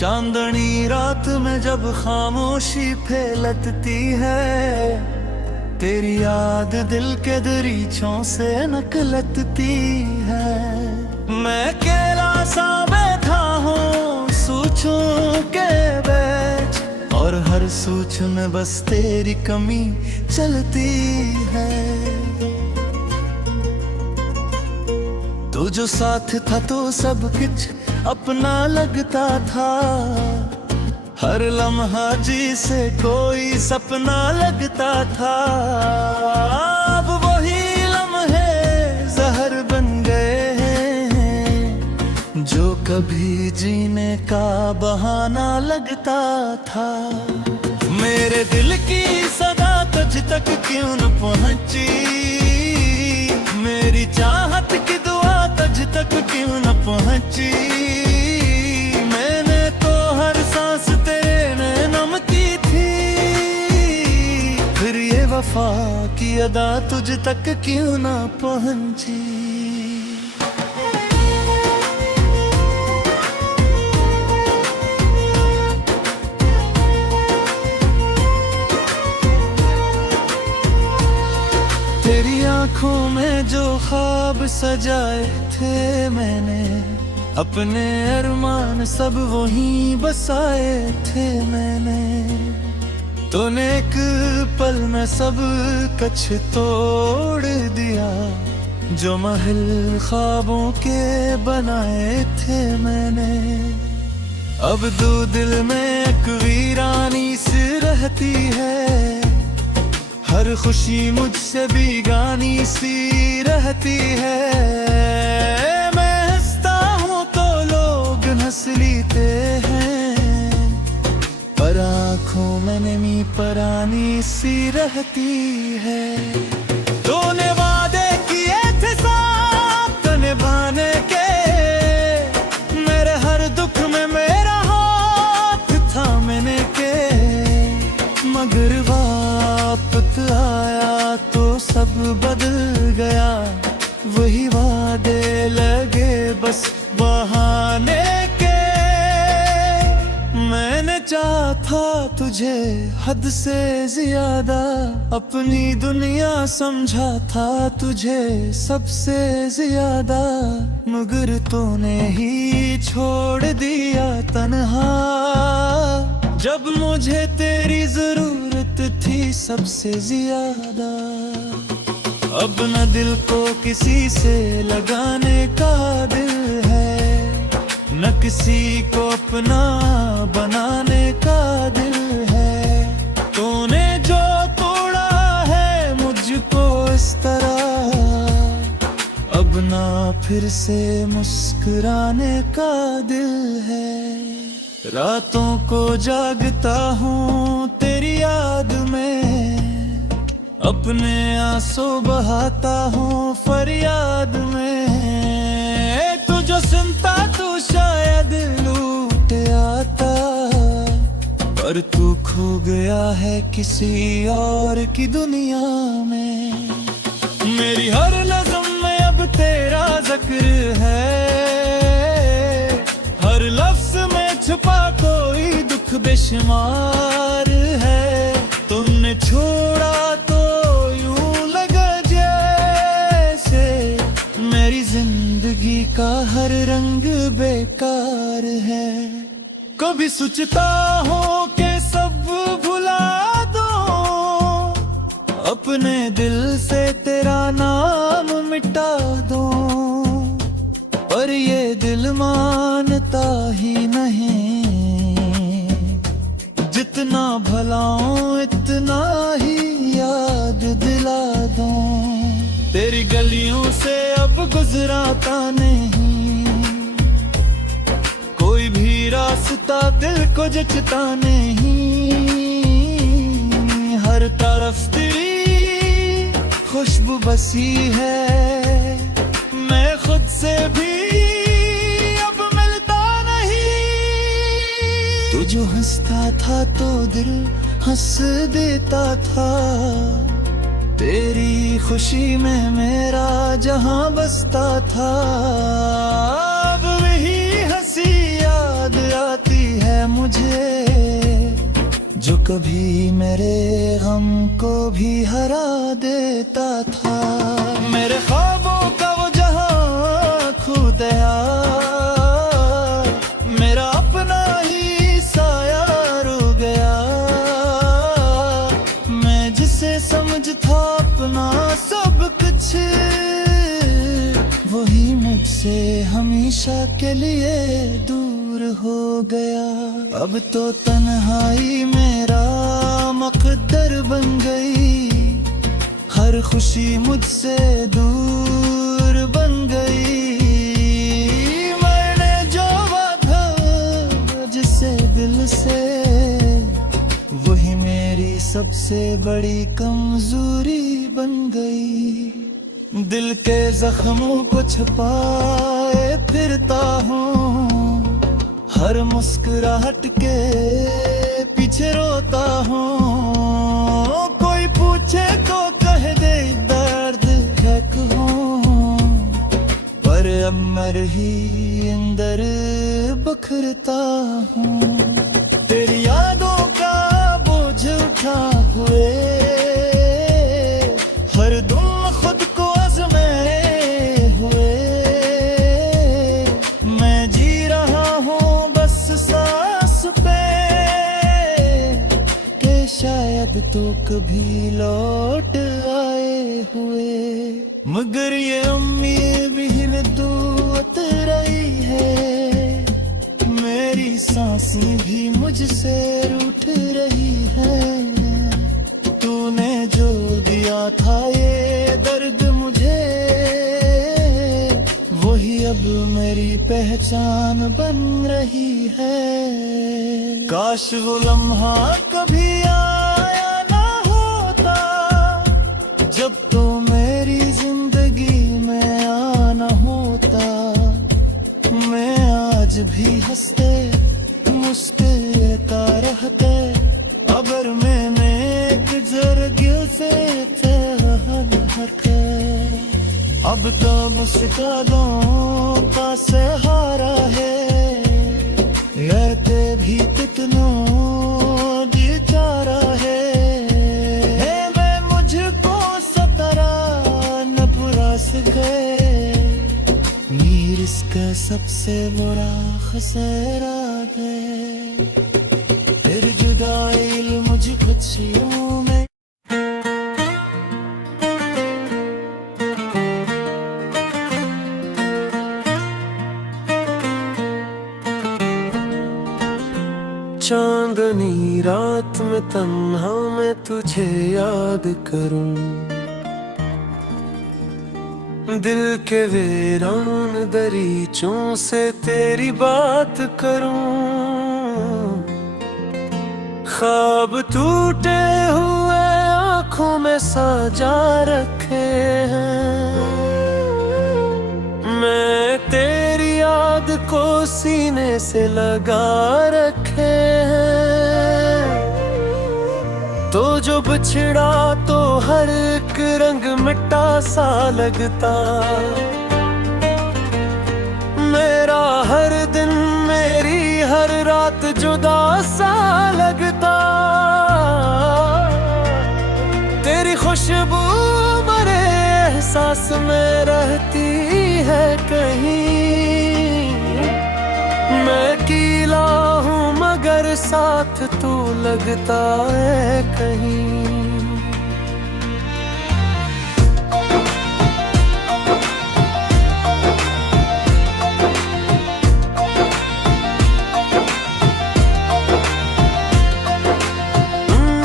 चांदनी रात में जब खामोशी फैलती है, तेरी याद दिल के दरीचों से निकलती है। मैं अकेला सा बैठा हूँ सोचूं के बैठ, और हर सोच में बस तेरी कमी चलती है। तू जो साथ था तो सब कुछ अपना लगता था, हर लम्हा जी से कोई सपना लगता था। अब वही लम्हे जहर बन गए हैं, जो कभी जीने का बहाना लगता था। मेरे दिल की सदा तुझ तक क्यों न पहुंची, मेरी चाहत की दुआ तुझ तक क्यों न पहुंची। मैंने तो हर सांस तेरे नैनम की थी, फिर ये वफा की अदा तुझ तक क्यों न पहुंची। तेरी आंखों में जो ख्वाब सजाए थे मैंने, अपने अरमान सब वहीं बसाए थे मैंने। तूने एक पल में सब कुछ तोड़ दिया, जो महल ख्वाबों के बनाए थे मैंने। अब दो दिल में एक वीरानी सी रहती है, हर खुशी मुझसे बेगानी सी रहती है। मैं हंसता हूँ तो लोग हंस लेते हैं, पर आँखों में नमी परानी सी रहती है। तूने वादे किए थे साथ निभाने के, मेरे हर दुख में मेरा हाथ थामने के, मगर वापस आया तो सब बदल गया। वही वादे लगे बस बहाने के। मैंने चाहा था तुझे हद से ज्यादा, अपनी दुनिया समझा था तुझे सबसे ज्यादा, मगर तूने ही छोड़ दिया तन्हा, जब मुझे तेरी जरूरत थी सबसे ज्यादा। अब न दिल को किसी से लगाने का दिल है, न किसी को अपना बनाने का दिल है। तूने जो तोड़ा है मुझको इस तरह, अब ना फिर से मुस्कुराने का दिल है। रातों को जागता हूँ तेरी याद में, अपने आंसू बहाता हूँ फरियाद में। तू जो सुनता तू शायद लूट आता, पर तू खो गया है किसी और की दुनिया में। मेरी हर नज़्म में अब तेरा जिक्र है, हर लफ्ज में छुपा कोई दुख बेशुमार है। तुमने छोड़ा तो यूं लगा जैसे मेरी जिंदगी का हर रंग बेकार है। कभी सोचता हूँ कि सब भुला दो, अपने दिल से तेरा नाम मिटा दो, पर ये दिल मानता ही नहीं। जितना भलाऊं इतना ही याद दिला दूं, तेरी गलियों से अब गुजराता नहीं। कोई भी रास्ता दिल को जचता नहीं, हर तरफ तेरी खुशबू बसी है। मैं खुद से भी अब मिलता नहीं। तू जो हंसता था तो दिल हंस देता था, तेरी खुशी में मेरा जहां बसता था। अब वही हंसी याद आती है, कभी मेरे गम को भी हरा देता था। मेरे ख्वाबों का वो जहां खो गया, मेरा अपना ही साया रो गया। मैं जिसे समझता अपना सब कुछ, वही मुझसे हमेशा के लिए दूर हो गया। अब तो तन्हाई मेरा मुकद्दर बन गई, हर खुशी मुझसे दूर बन गई। मैंने जो वादा जिसे दिल से, वही मेरी सबसे बड़ी कमजोरी बन गई। दिल के जख्मों को छुपाए फिरता हूँ, हर मुस्कुराहट के पीछे रोता हूँ। कोई पूछे तो कह दे दर्द है कहूँ, पर अब मर ही अंदर बखरता हूँ। तेरी यादों का बोझ उठा हुए, हर दम खुद को आज़माए हुए, मैं जी रहा हूँ बस सांस पे, कि शायद तो कभी लौट आए हुए। मगर ये उम्मीद भी दुआत रही है, मेरी सांसें भी मुझसे रूठ रही है। तूने जो दिया था ये दर्द मुझे, वही अब मेरी पहचान बन रही है। काश वो लम्हा कभी आया ना होता, जब तो मेरी जिंदगी में आना होता। मैं आज भी हंसते मुस्कुराता रहते, अगर मैंने एक जरगिल से अब तो मुस्कानों का सहारा है। रहते भी कितनों बेचारा है, मैं मुझको सतरा न बुरा गए। मीर इसका सबसे बुरा खसरा है, फिर जुदाई मुझे खुशियों में। चांदनी रात में तन्हा मैं तुझे याद करूं, दिल के वीरान दरीचों से तेरी बात करूं। ख्वाब टूटे हुए आंखों में साजा रखे हैं, मैं तेरी याद को सीने से लगा रखे हैं। तो जो बिछड़ा तो हर एक रंग मिट्टा सा लगता, मेरा हर दिन मेरी हर रात जुदा सा लगता। तेरी खुशबू मरे एहसास में रहती है कहीं, मैं कीला हूँ मगर साथ तू लगता है कहीं।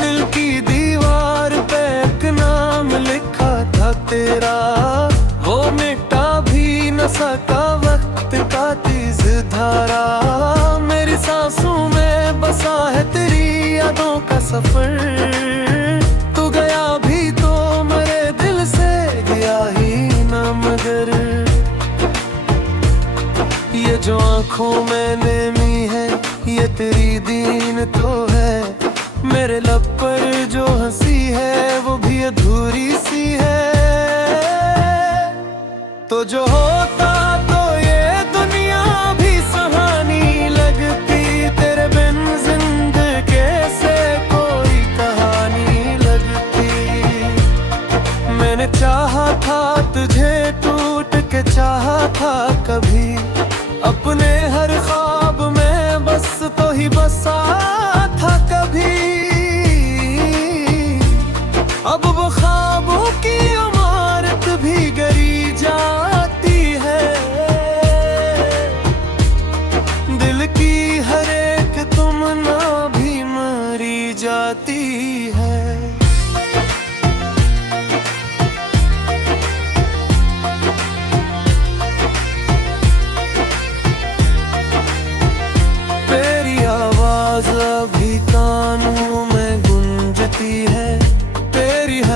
दिल की दीवार पे एक नाम लिखा था तेरा, वो मिटा भी न सका वक्त का तेज धारा। मेरी सांसों में बसा है तेरी यादों का सफर, तू गया भी तो मेरे दिल से गया ही ना मगर। ये जो आँखों में नेमी है ये तेरी दीन तो है, मेरे लब पर जो हंसी है वो भी अधूरी सी है। तो जो होता तो ये दुनिया भी सुहानी लगती, तेरे बिन जिंदगी से कोई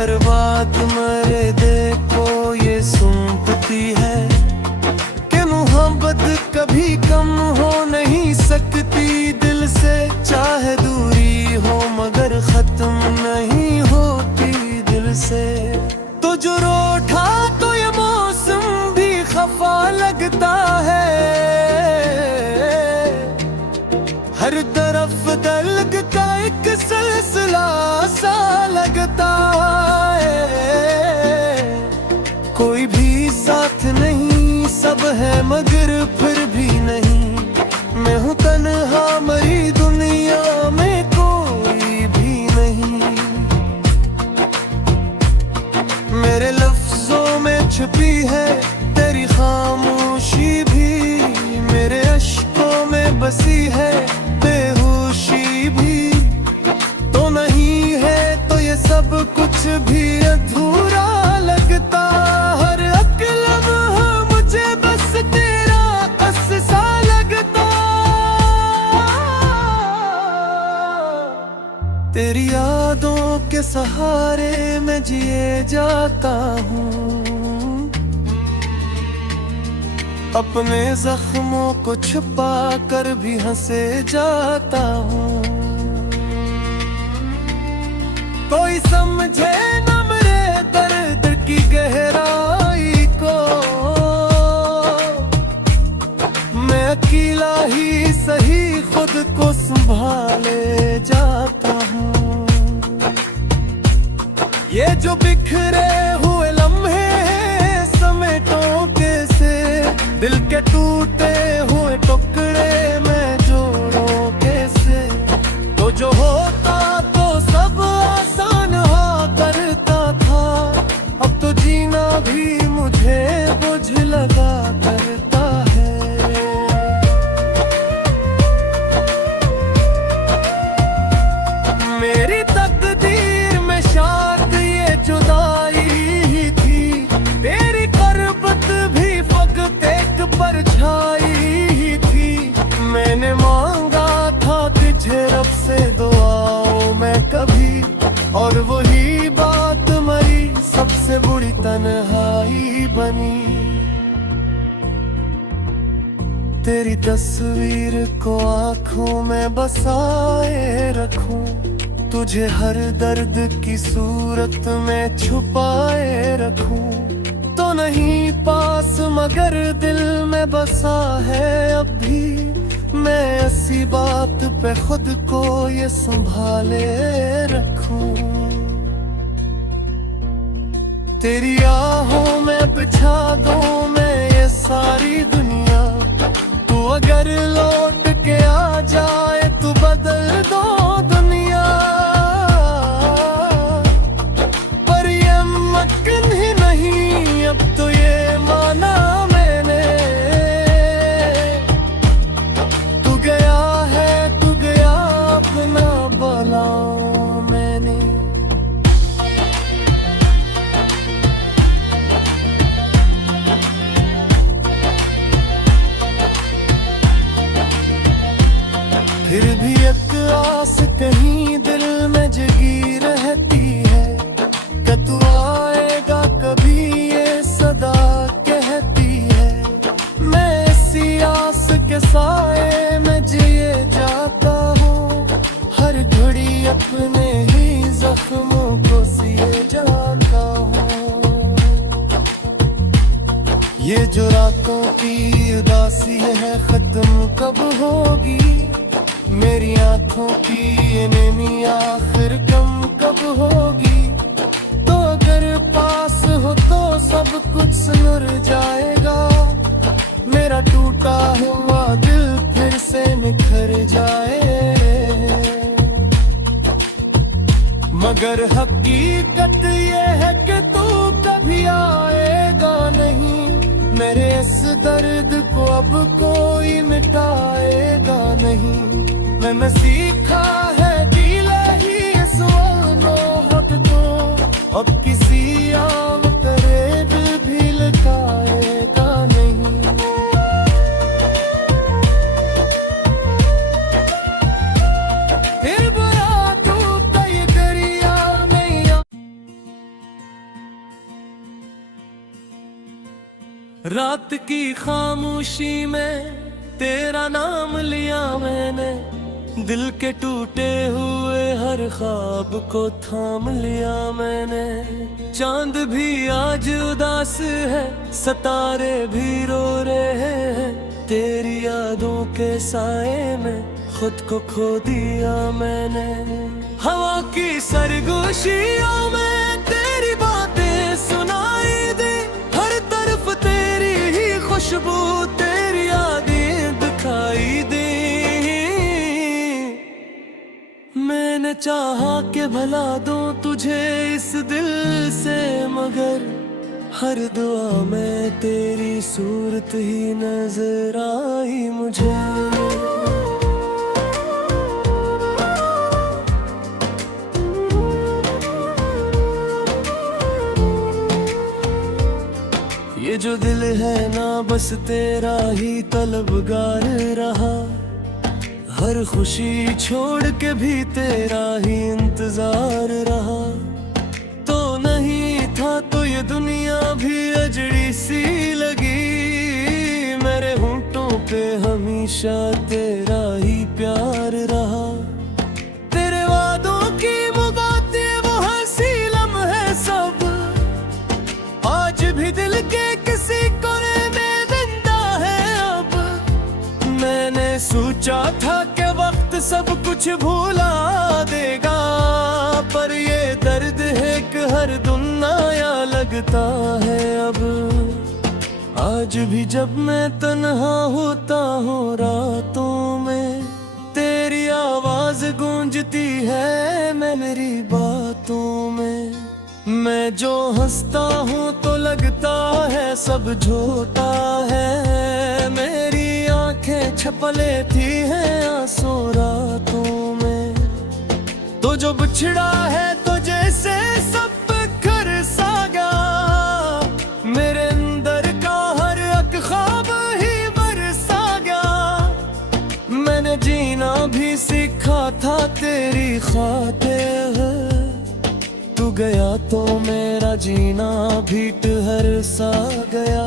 हर बात मेरे देखो ये सुनती है कि मोहब्बत कभी कम हो नहीं सकती दिल से, चाहे दूरी हो मगर खत्म नहीं होती दिल से। तो जो रूठा तो ये मौसम भी खफा लगता है, हर तरफ दर्द का एक सिलसिला सा लगता है। कोई भी साथ नहीं सब है मगर फिर भी नहीं, मैं हूँ तन्हा मरी दुनिया में कोई भी नहीं। मेरे लफ्जों में छुपी है तेरी खामोशी भी, मेरे अश्कों में बसी है बेहोशी भी। तो नहीं है तो ये सब कुछ भी अधूरा लगता, हर अक्लम मुझे बस तेरा सा लगता। तेरी यादों के सहारे मैं जिए जाता हूँ, अपने जख्मों को छुपा कर भी हंसे जाता हूँ। कोई समझे न मेरे दर्द की गहराई को, मैं अकेला ही सही खुद को संभाले जाता हूँ। ये जो बिखरे हुए लम्हे हैं समेटो कैसे, दिल के टूटे हुए टुकड़े मैं जोड़ूं कैसे। तो जो होता तो सब आसान हुआ करता था, अब तो जीना भी मुझे बोझ लगा करता है। मेरी तकदीर में शायद ये जुदाई ही थी, तेरी करबत भी फकत एक परछाई ही थी। मैंने मांगा था तुझे रब से दुआओं में कभी, और वही बात मरी सबसे बुरी तन्हाई बनी। तेरी तस्वीर को आंखों में बसाए रखूं, तुझे हर दर्द की सूरत में छुपाए रखूं। तो नहीं पास मगर दिल में बसा है अब भी, मैं ऐसी बात पे खुद को ये संभाले रखूं। तेरी आहों में बिछा दूं मैं ये सारी दुनिया, तू अगर लौट के आ जाए तो बदल दो दुनिया। पर ये मुमकिन ही नहीं अब तो ये माना मैंने, तू गया है तू गया अपना बोला मैंने। फिर भी एक आस कहीं दिल में जगी रहती है, कि तू आएगा कभी ये सदा कहती है। मैं इसी आस के साए में जिए जाता हूँ, हर घड़ी अपने ही जख्मों को सिए जाता हूँ। ये जो रातों की उदासी है खत्म कब होगी, मेरी आंखों की ये नैनी आखिर कम कब होगी। तो अगर पास हो तो सब कुछ सुलझ जाएगा, मेरा टूटा हुआ दिल फिर से निखर जाए। मगर हकीकत ये है कि तू कभी आएगा नहीं, मेरे इस दर्द को अब कोई मिटाएगा नहीं। मैंने सीखा है दिल ही इस मोहब्बत को, अब किसी आम करेब भी लुटाएगा नहीं। फिर बुरा तू कई दरिया नहीं रात की खामोशी में तेरा नाम लिया मैंने, दिल के टूटे हुए हर ख्वाब को थाम लिया मैंने। चांद भी आज उदास है, सितारे भी रो रहे हैं, तेरी यादों के साए में खुद को खो दिया मैंने। हवा की सरगोशियों में तेरी बातें सुनाई दी, हर तरफ तेरी ही खुशबू, तेरी यादें दिखाई दी। मैंने चाहा कि भला दूं तुझे इस दिल से, मगर हर दुआ में तेरी सूरत ही नजर आई मुझे। ये जो दिल है ना बस तेरा ही तलबगार रहा, हर खुशी छोड़ के भी तेरा ही इंतजार रहा। तो नहीं था तो ये दुनिया भी अजड़ी सी लगी, मेरे होंठों पे हमेशा तेरा ही प्यार रहा। तेरे वादों की मुबातें वो हंसी लम्हे सब, आज भी दिल के किसी कोने में जिंदा है अब। मैंने सोचा था कि वक्त सब कुछ भुला देगा, पर ये दर्द है कि हर दिन नया लगता है अब। आज भी जब मैं तन्हा होता हूँ रातों में, तेरी आवाज गूंजती है मैं मेरी बातों में। मैं जो हंसता हूँ तो लगता है सब झूठा है, मेरी आंखें छप लेती हैं आंसू रातों में। तो जो बिछड़ा है तो जैसे सब बिखर सा गया, मेरे अंदर का हर एक ख्वाब ही बरसा गया। मैंने जीना भी सीखा था तेरी खातिर, तू गया तो मेरा जीना भी ठहर सा गया।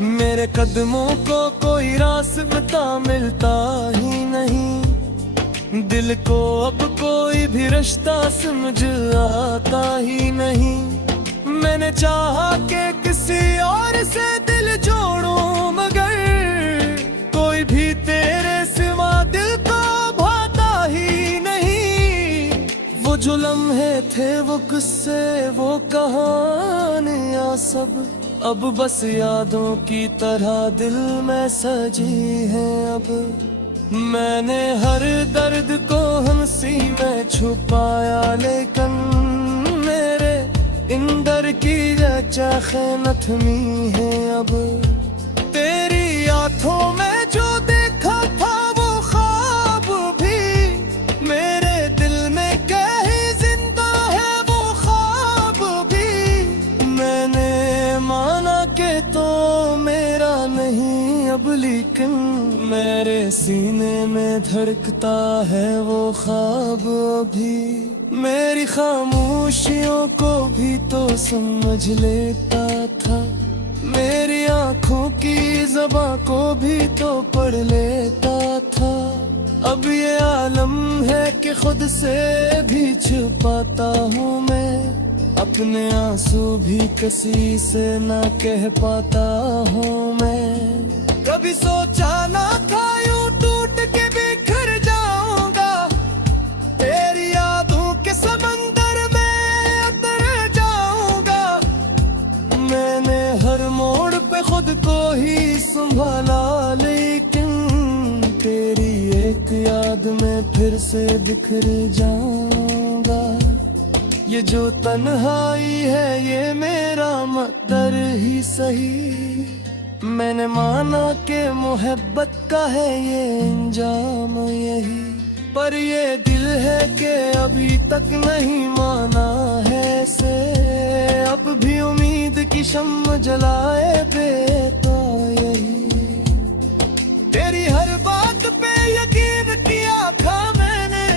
मेरे कदमों को कोई रास्ता मिलता ही नहीं, दिल को अब कोई भी रास्ता समझ आता ही नहीं। मैंने चाहा कि किसी और से दिल जोड़ूं, मगर कोई भी तेरे सिवा दिल को भाता ही नहीं। वो जो लम्हे थे वो किस्से वो कहानियां सब, अब बस यादों की तरह दिल में सजी है अब। मैंने हर दर्द को हंसी में छुपाया, लेकिन मेरे अंदर की चाखें न थमी है अब। तेरी आंखों में जो देखा था वो ख्वाब भी, मेरे दिल में कहीं जिंदा है वो ख्वाब भी। मैंने माना कि तो मेरा नहीं अब, लेकिन मेरे सीने में धड़कता है वो ख्वाब अभी। मेरी खामोशियों को भी तो समझ लेता था, मेरी आंखों की ज़बां को भी तो पढ़ लेता था। अब ये आलम है कि खुद से भी छुपाता हूँ मैं, अपने आंसू भी किसी से ना कह पाता हूँ मैं। कभी सोचा ना था यूं टूट के बिखर जाऊंगा, तेरी यादों के समंदर में उतर जाऊंगा। मैंने हर मोड़ पे खुद को ही संभाला, लेकिन तेरी एक याद में फिर से बिखर जाऊंगा। ये जो तन्हाई है ये मेरा मकदर ही सही, मैंने माना कि मोहब्बत का है ये अंजाम यही। पर ये दिल है कि अभी तक नहीं माना है से, अब भी उम्मीद की शम्म जलाए देता यही। तेरी हर बात पे यकीन किया था मैंने,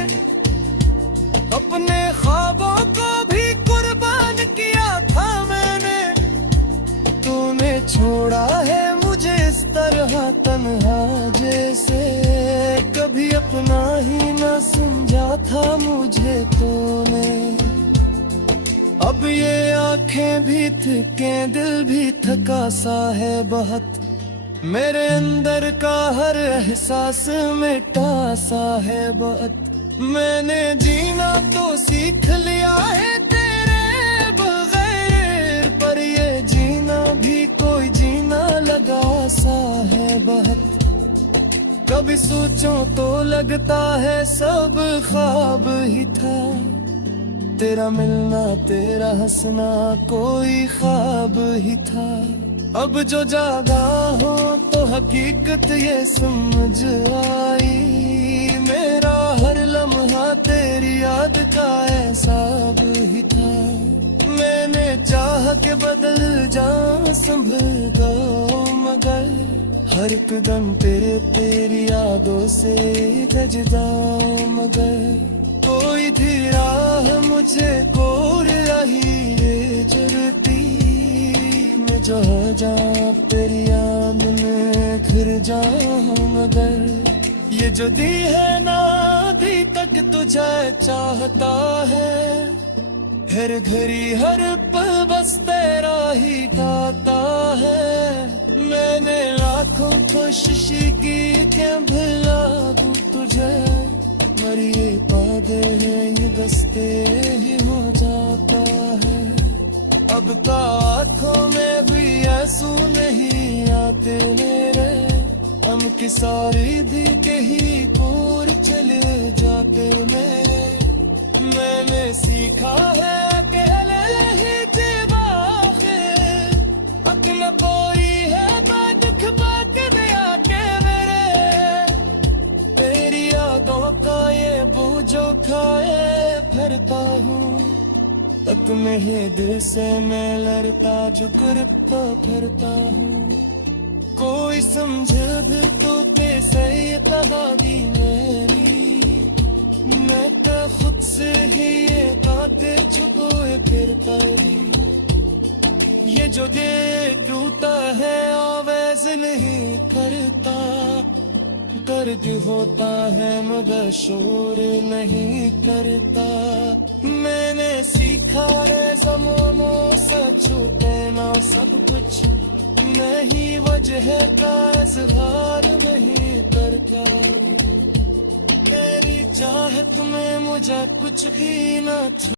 अपने ख्वाबों को भी कुर्बान किया था मैंने। तूने छोड़ा था मुझे तूने। अब ये आंखें भी थके, दिल भी थका सा है बहुत, मेरे अंदर का हर एहसास मिटा सा है बहुत। मैंने जीना तो सीख लिया है तेरे बगैर, पर ये जीना भी कोई जीना लगा सा है बहुत। कभी सोचूं तो लगता है सब ख्वाब ही था, तेरा मिलना तेरा हंसना कोई ख्वाब ही था। अब जो जागा हो तो हकीकत ये समझ आई, मेरा हर लम्हा तेरी याद का एहसाब ही था। मैंने चाह के बदल जाऊं संभल गो, मगर हर एक दम तेरी यादों से गज जाऊं। मगर कोई भी राह मुझे कोर रही है जुरती, मैं जो जा तेरी याद में घिर जाऊं। मगर ये जो दी है ना अभी तक तुझे चाहता है, हर घड़ी हर पल बस तेरा ही गाता है। मैंने लाखों कोशिश की कि भुला दूं तुझे, पर ये वादे हैं ये दस्ते ही हो जाता है। अब तो आँखों में भी आंसू नहीं आते मेरे, हम की सारी दी के ही पूर चले जाते मेरे। मैंने सीखा है पहले ही जीवाखे, अपना पोरी है दुख बात दिया के मेरे। तेरी यादों का ये बोझो खाए फिरता हूँ, तक में ही दिल से मैं लड़ता झुकता फिरता हूँ। कोई समझे भी तो ते सही कहा दी मेरी, मैं तो खुद से ही ये बातें छुपोए फिरता ही। ये जो दे टूटा है आवाज नहीं करता, दर्द होता है मगर शोर नहीं करता। मैंने सीखा रे ज़मानों से छूटे ना सब कुछ, नहीं वजह का इज़हार नहीं करता। तेरी चाहत में मुझे कुछ भी न था।